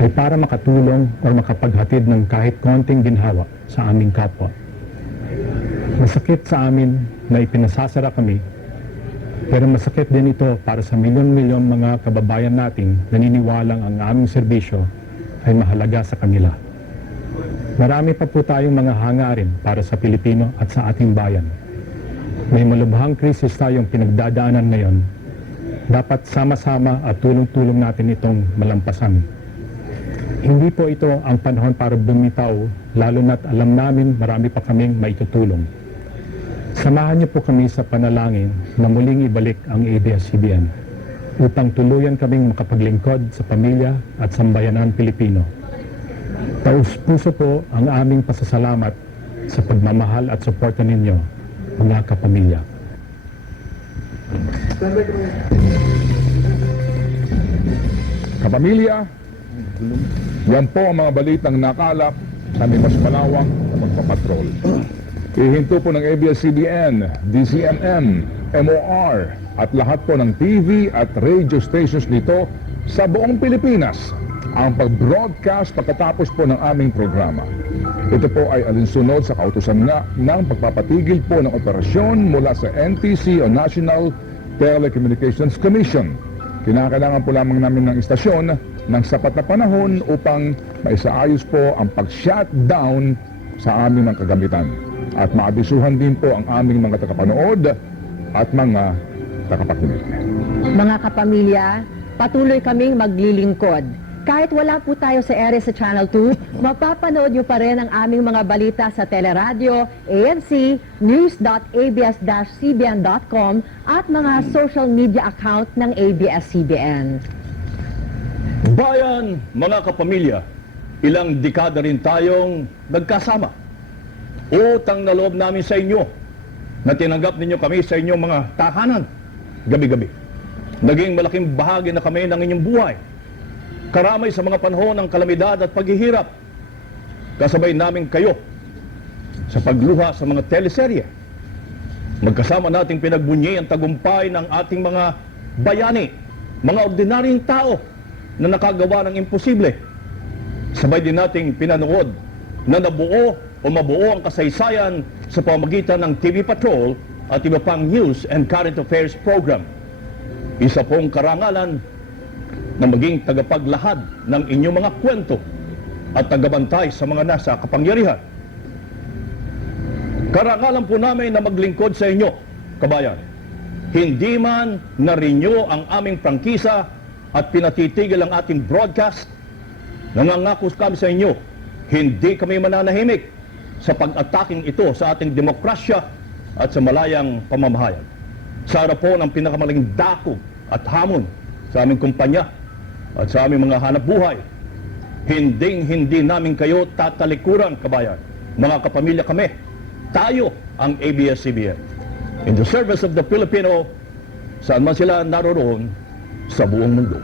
ay para makatulong o makapaghatid ng kahit konting ginhawa sa aming kapwa. Masakit sa amin na ipinasasara kami, pero masakit din ito para sa milyon-milyon mga kababayan nating naniniwalang ang aming serbisyo ay mahalaga sa kanila. Marami pa po tayong mga hangarin para sa Pilipino at sa ating bayan. May malubhang krisis tayong pinagdadaanan ngayon. Dapat sama-sama at tulong-tulong natin itong malampasan. Hindi po ito ang panahon para bumitaw, lalo na't alam namin marami pa kaming maitutulong. Samahan niyo po kami sa panalangin na muling ibalik ang ABS-CBN upang tuluyan kaming makapaglingkod sa pamilya at sambayanan Pilipino. Taus-puso po ang aming pasasalamat sa pagmamahal at suporta ninyo, mga kapamilya. Kapamilya, yan po ang mga balitang nakalap sa may mas malawak na pagpapatrol. Ihinto po ng ABS-CBN, DCMM, MOR at lahat po ng TV at radio stations nito sa buong Pilipinas ang pag-broadcast pagkatapos po ng aming programa. Ito po ay alinsunod sa kautusan nga ng pagpapatigil po ng operasyon mula sa NTC o National Telecommunications Commission. Kinakailangan po lamang namin ng istasyon ng sapat na panahon upang maisaayos po ang pag-shutdown sa aming mga kagamitan. At maabisuhan din po ang aming mga tagapanood at mga tagapakinig. Mga kapamilya, patuloy kaming maglilingkod. Kahit wala po tayo sa ere sa Channel 2, mapapanood nyo pa rin ang aming mga balita sa teleradyo, ANC, news.abs-cbn.com at mga social media account ng ABS-CBN. Bayan, mga kapamilya, ilang dekada rin tayong nagkasama. Utang na loob namin sa inyo na tinanggap ninyo kami sa inyong mga tahanan gabi-gabi. Naging malaking bahagi na kami ng inyong buhay. Karamay sa mga panahon ng kalamidad at paghihirap. Kasabay namin kayo sa pagluha sa mga teleserye. Magkasama nating pinagbunyi ang tagumpay ng ating mga bayani, mga ordinaryong tao na nakagawa ng imposible. Sabay din nating pinanood na nabuo o mabuo ang kasaysayan sa pamamagitan ng TV Patrol at iba pang news and current affairs program. Isa pong karangalan na maging tagapaglahad ng inyong mga kwento at tagabantay sa mga nasa kapangyarihan. Karangalan po namin na maglingkod sa inyo, kabayan. Hindi man na-renew ang aming prangkisa at pinatitigil ang ating broadcast, nangangako kami sa inyo, hindi kami mananahimik sa pag-ataking ito sa ating demokrasya at sa malayang pamamahayag. Sa harap po ng pinakamalaking dako at hamon sa aming kumpanya at sa aming mga hanap buhay, hindi namin kayo tatalikuran, kabayan. Mga kapamilya kami, tayo ang ABS-CBN. In the service of the Filipino, saan man sila naroroon sa buong mundo.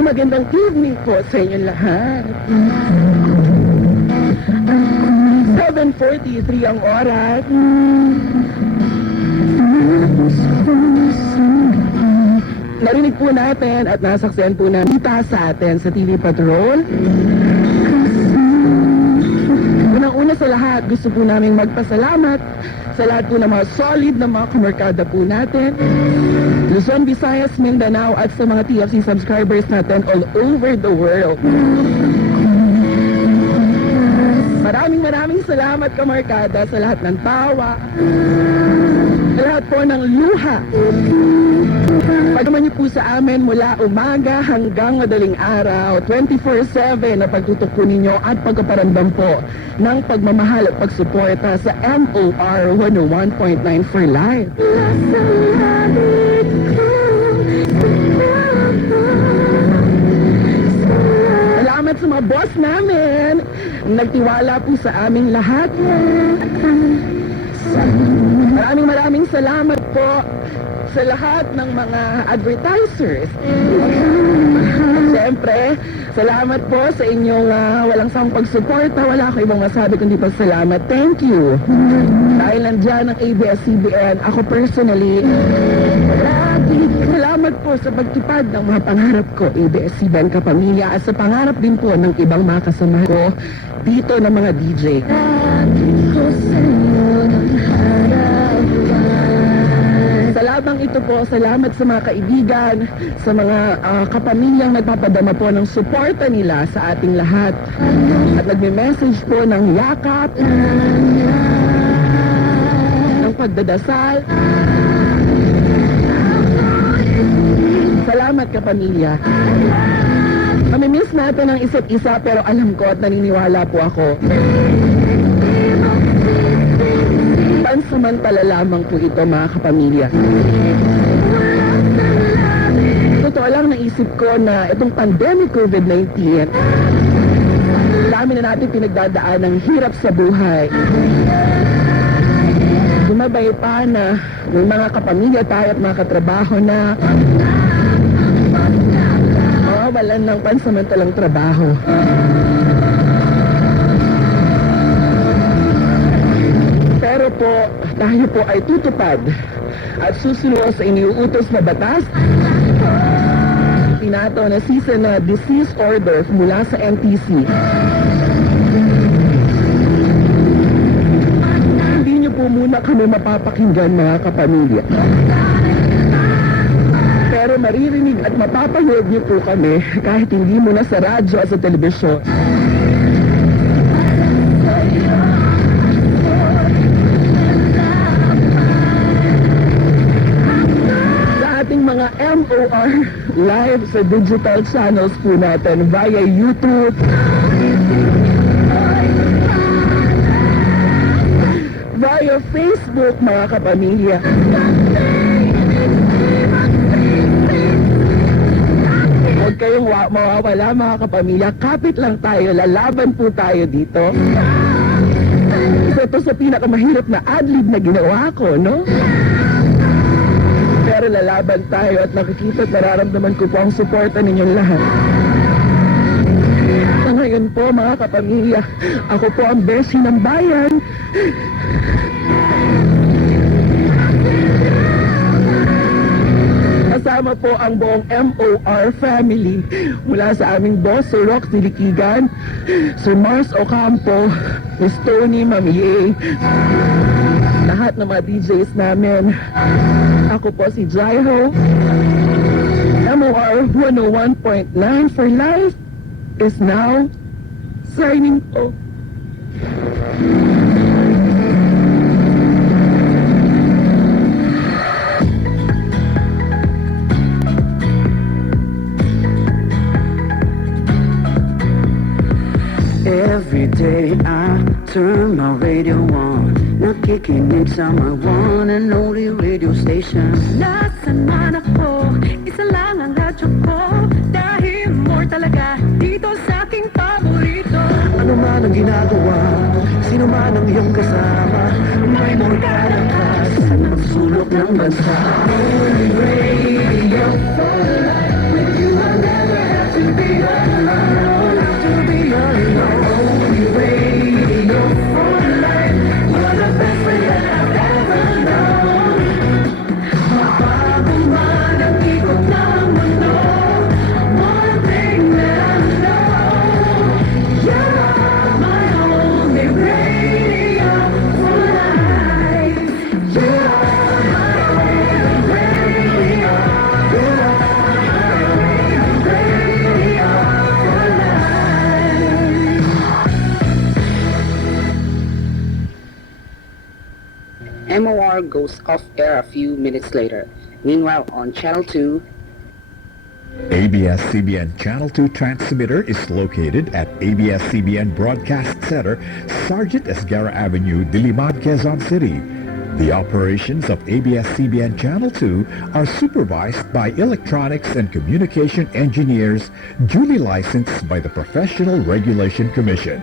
Magandang evening po sa inyong lahat. 7:43 ang oras. Narinig po natin at nasaksihan po namin sa atin sa TV Patrol. Unang-una sa lahat, gusto po namin magpasalamat sa lahat po ng mga solid na mga kamarkada po natin. Luzon, Visayas, Mindanao at sa mga TFC subscribers natin all over the world. Maraming salamat kamarkada sa lahat ng tawa, sa lahat po ng luha. Pagdaman niyo po sa amin mula umaga hanggang madaling araw, 24/7 na pagtutok po ninyo at pagkaparamdam po ng pagmamahal at pagsuporta sa MOR 101.9 for Life. Salamat sa mga boss namin, nagtiwala po sa aming lahat. salamat po sa lahat ng mga advertisers. Siyempre, salamat po sa inyong walang sawang pagsuporta. Wala ko ibang masabi kundi pasalamat. Thank you. Dahil nandyan ang ABS-CBN, ako personally, salamat po sa pagtupad ng mga pangarap ko, ABS-CBN Kapamilya, at sa pangarap din po ng ibang mga kasama ko dito ng mga DJ. Sa labang ito po, salamat sa mga kaibigan, sa mga kapamilyang nagpapadama po ng suporta nila sa ating lahat. At nagme-message po ng yakap, ng pagdadasal. Salamat kapamilya. Mamimiss natin ang isa't isa pero alam ko at naniniwala po ako. Pansamantala lamang po ito mga kapamilya. Totoo lang naisip ko na itong pandemic COVID-19, dami na natin pinagdadaan ng hirap sa buhay. Lumabay pa na may mga kapamilya tayo at mga katrabaho na mawawalan ng pansamantalang trabaho. Pero po, tayo po ay tutupad at susunod sa iniuutos na batas. Pinato na season na disease order mula sa NTC. Hindi niyo po muna kami mapapakinggan mga kapamilya. Pero maririnig at mapapanood niyo po kami kahit hindi muna sa radyo at sa telebisyon. Sa ating mga MOR live sa digital channels po natin via YouTube, via Facebook mga kapamilya. Huwag kayong mawawala mga kapamilya. Kapit lang tayo. Lalaban po tayo dito. Ito sa pinakamahirap na adlib na ginawa ko, no? Pero lalaban tayo at nakikita at nararamdaman ko po ang suporta ninyong lahat. Sa ngayon po mga kapamilya, ako po ang beshi ng bayan. Kasama po ang buong MOR family mula sa aming boss, Sir Rox Dilikigan, Sir Mars Ocampo, Miss Tony Mamie, lahat ng mga DJs namin. Ako po si Jaiho. MOR 101.9 for life is now signing po. Every day I turn my radio on, nakikinig sa my one and only radio station. Nasaan man ako, isa lang ang radyo ko. Dahil more talaga dito sa aking paborito. Ano man ang ginagawa, sino man ang iyong kasama, may more ka ng kas ng sulok ng bansa. Only radio for life. With you I'll never have to be alone. Have to be alone. Only radio for life. You're the best friend that I've ever known. Mabago man ang ikot ng mundo, one thing that I know, you're my only radio for life. You're my only radio. You're my only radio for life. MOR goes off air a few minutes later. Meanwhile, on Channel 2, ABS-CBN Channel 2 transmitter is located at ABS-CBN Broadcast Center, Sergeant Esguerra Avenue, Diliman, Quezon City. The operations of ABS-CBN Channel 2 are supervised by electronics and communication engineers duly licensed by the Professional Regulation Commission.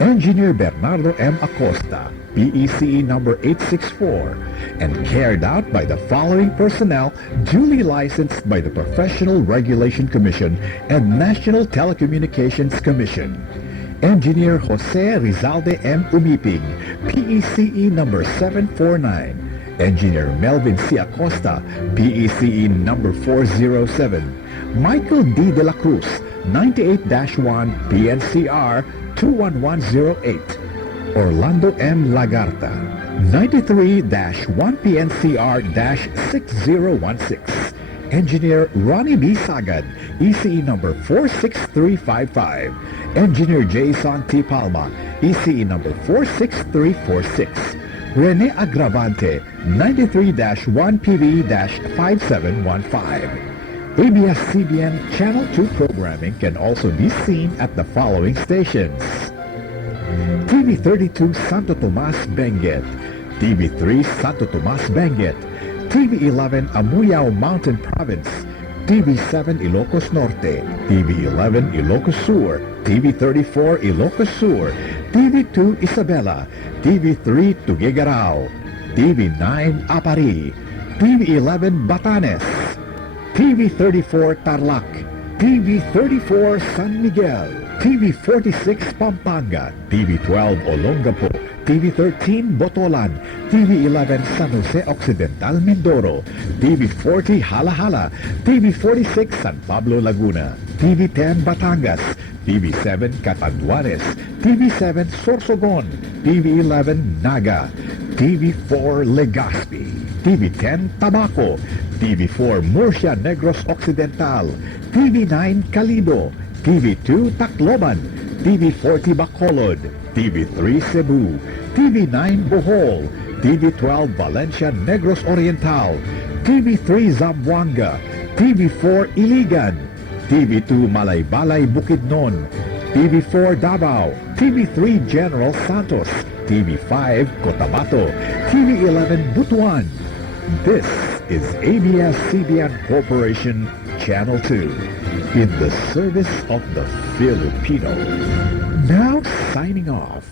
Engineer Bernardo M. Acosta, PECE number 864, and carried out by the following personnel duly licensed by the Professional Regulation Commission and National Telecommunications Commission. Engineer Jose Rizalde M. Umipig, PECE number 749. Engineer Melvin C. Acosta, PECE number 407. Michael D. De La Cruz, 98-1 PNCR 21108. Orlando M. Lagarta, 93-1 PNCR-6016. Engineer Ronnie B. Sagad, ECE number 46355. Engineer Jason T. Palma, ECE number 46346. Rene Agravante, 93-1 PV-5715. ABS-CBN Channel 2 programming can also be seen at the following stations: TV32 Santo Tomas Benguet, TV3 Santo Tomas Benguet, TV11 Amuyao Mountain Province, TV7 Ilocos Norte, TV11 Ilocos Sur, TV34 Ilocos Sur, TV2 Isabela, TV3 Tuguegarao, TV9 Apari, TV11 Batanes, TV34 Tarlac, TV34 San Miguel, TV46 Pampanga, TV12 Olongapo, TV13 Botolan, TV11 San Jose Occidental Mindoro, TV40 Halahala, TV46 San Pablo Laguna, TV10 Batangas, TV7 Catanduanes, TV7 Sorsogon, TV11 Naga, TV4 Legazpi, TV10 Tabaco, TV4 Murcia Negros Occidental, TV9 Calido, TV2 Tacloban, TV40 Bacolod, TV3 Cebu, TV9 Bohol, TV12 Valencia Negros Oriental, TV3 Zamboanga, TV4 Iligan, TV2 Malaybalay Bukidnon, TV4 Davao, TV3 General Santos, TV5 Cotabato, TV11 Butuan. This is ABS-CBN Corporation Channel 2 in the service of the Filipino. Now signing off.